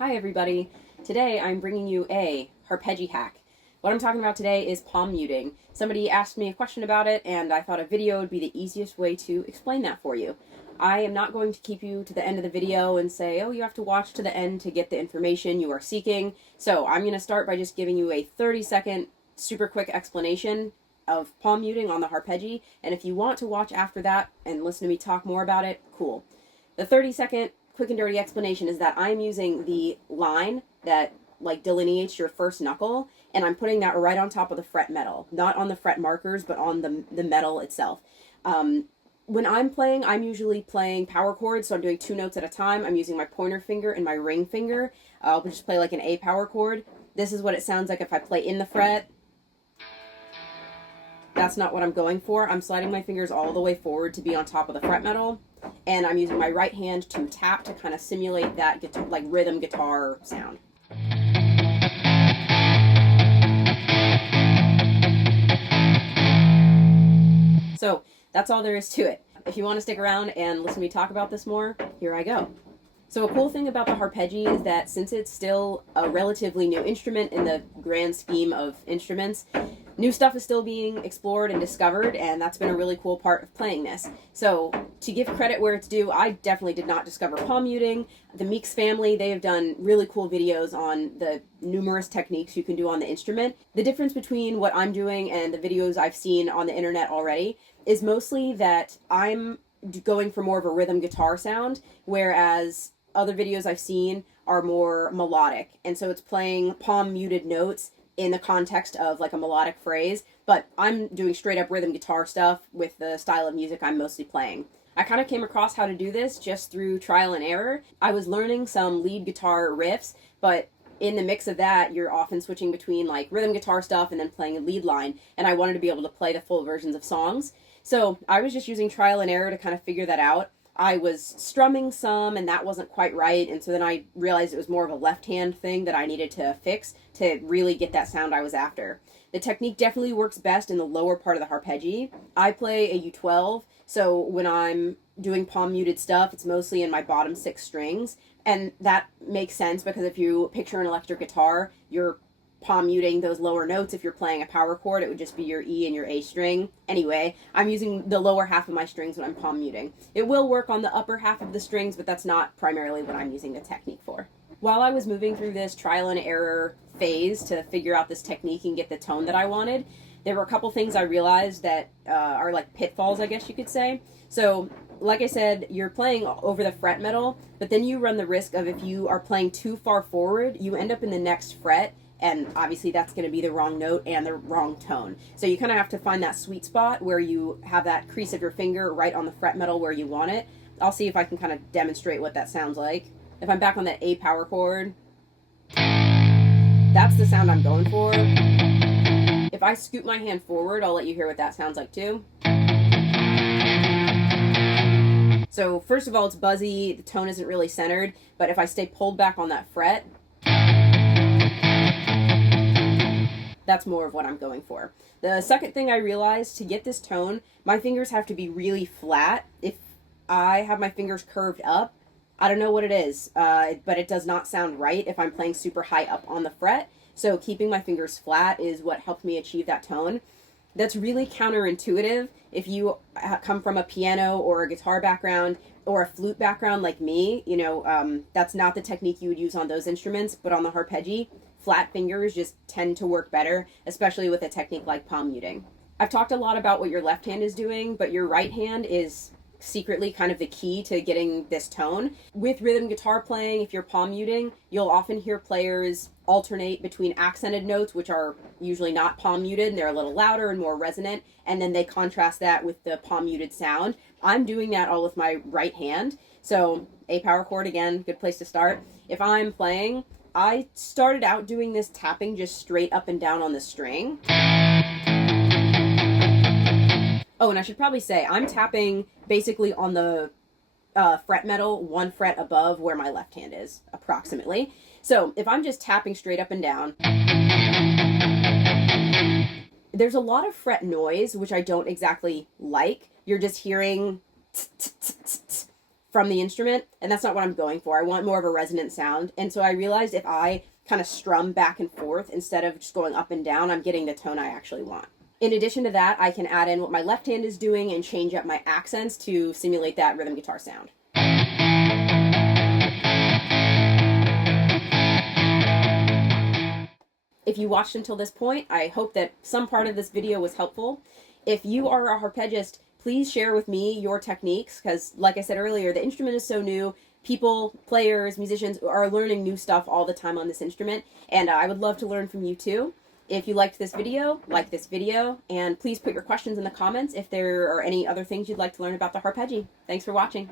Hi everybody. Today I'm bringing you a Harpejji hack. What I'm talking about today is palm muting. Somebody asked me a question about it and I thought a video would be the easiest way to explain that for you. I am not going to keep you to the end of the video and say, oh, you have to watch to the end to get the information you are seeking. So I'm going to start by just giving you a 30-second super quick explanation of palm muting on the Harpejji, and if you want to watch after that and listen to me talk more about it, cool. The 30-second quick and dirty explanation is that I'm using the line that like delineates your first knuckle, and I'm putting that right on top of the fret metal, not on the fret markers, but on the metal itself. When I'm playing, I'm usually playing power chords, so I'm doing 2 notes at a time. I'm using my pointer finger and my ring finger. I'll just play like an A power chord. This is what it sounds like if I play in the fret. That's not what I'm going for. I'm sliding my fingers all the way forward to be on top of the fret metal, and I'm using my right hand to tap to kind of simulate that guitar, like rhythm guitar sound. So that's all there is to it. If you want to stick around and listen to me talk about this more, here I go. So a cool thing about the Harpejji is that since it's still a relatively new instrument in the grand scheme of instruments, new stuff is still being explored and discovered, and that's been a really cool part of playing this. So to give credit where it's due, I definitely did not discover palm muting. The Meeks family, they have done really cool videos on the numerous techniques you can do on the instrument. The difference between what I'm doing and the videos I've seen on the internet already is mostly that I'm going for more of a rhythm guitar sound, whereas other videos I've seen are more melodic. And so it's playing palm muted notes in the context of like a melodic phrase, but I'm doing straight up rhythm guitar stuff with the style of music I'm mostly playing. I kind of came across how to do this just through trial and error. I was learning some lead guitar riffs, but in the mix of that, you're often switching between like rhythm guitar stuff and then playing a lead line, and I wanted to be able to play the full versions of songs. So I was just using trial and error to kind of figure that out. I was strumming some and that wasn't quite right, and so then I realized it was more of a left hand thing that I needed to fix to really get that sound I was after. The technique definitely works best in the lower part of the Harpejji. I play a U12, so when I'm doing palm muted stuff, it's mostly in my bottom 6 strings, and that makes sense because if you picture an electric guitar, you're palm muting those lower notes. If you're playing a power chord, it would just be your E and your A string. Anyway, I'm using the lower half of my strings when I'm palm muting. It will work on the upper half of the strings, but that's not primarily what I'm using the technique for. While I was moving through this trial and error phase to figure out this technique and get the tone that I wanted, there were a couple things I realized that are like pitfalls, I guess you could say. So like I said, you're playing over the fret metal, but then you run the risk of, if you are playing too far forward, you end up in the next fret, and obviously that's going to be the wrong note and the wrong tone. So you kind of have to find that sweet spot where you have that crease of your finger right on the fret metal where you want it. I'll see if I can kind of demonstrate what that sounds like. If I'm back on that A power chord, that's the sound I'm going for. If I scoot my hand forward, I'll let you hear what that sounds like too. So first of all, it's buzzy, the tone isn't really centered, but if I stay pulled back on that fret, that's more of what I'm going for. The second thing I realized, to get this tone, my fingers have to be really flat. If I have my fingers curved up, I don't know what it is, but it does not sound right if I'm playing super high up on the fret. So keeping my fingers flat is what helped me achieve that tone. That's really counterintuitive if you come from a piano or a guitar background or a flute background like me. You know, that's not the technique you would use on those instruments, but on the Harpejji, flat fingers just tend to work better, especially with a technique like palm muting. I've talked a lot about what your left hand is doing, but your right hand is secretly kind of the key to getting this tone. With rhythm guitar playing, if you're palm muting, you'll often hear players alternate between accented notes, which are usually not palm muted, and they're a little louder and more resonant, and then they contrast that with the palm muted sound. I'm doing that all with my right hand. So A power chord, again, good place to start. If I'm playing, I started out doing this tapping just straight up and down on the string. Oh, and I should probably say, I'm tapping basically on the fret metal, 1 fret above where my left hand is, approximately. So if I'm just tapping straight up and down, there's a lot of fret noise, which I don't exactly like. You're just hearing from the instrument, and that's not what I'm going for. I want more of a resonant sound. And so I realized if I kind of strum back and forth instead of just going up and down, I'm getting the tone I actually want. In addition to that, I can add in what my left hand is doing and change up my accents to simulate that rhythm guitar sound. If you watched until this point, I hope that some part of this video was helpful. If you are a harpeggiast, please share with me your techniques, because like I said earlier, the instrument is so new. People, players, musicians are learning new stuff all the time on this instrument, and I would love to learn from you too. If you liked this video, like this video, and please put your questions in the comments if there are any other things you'd like to learn about the Harpejji. Thanks for watching.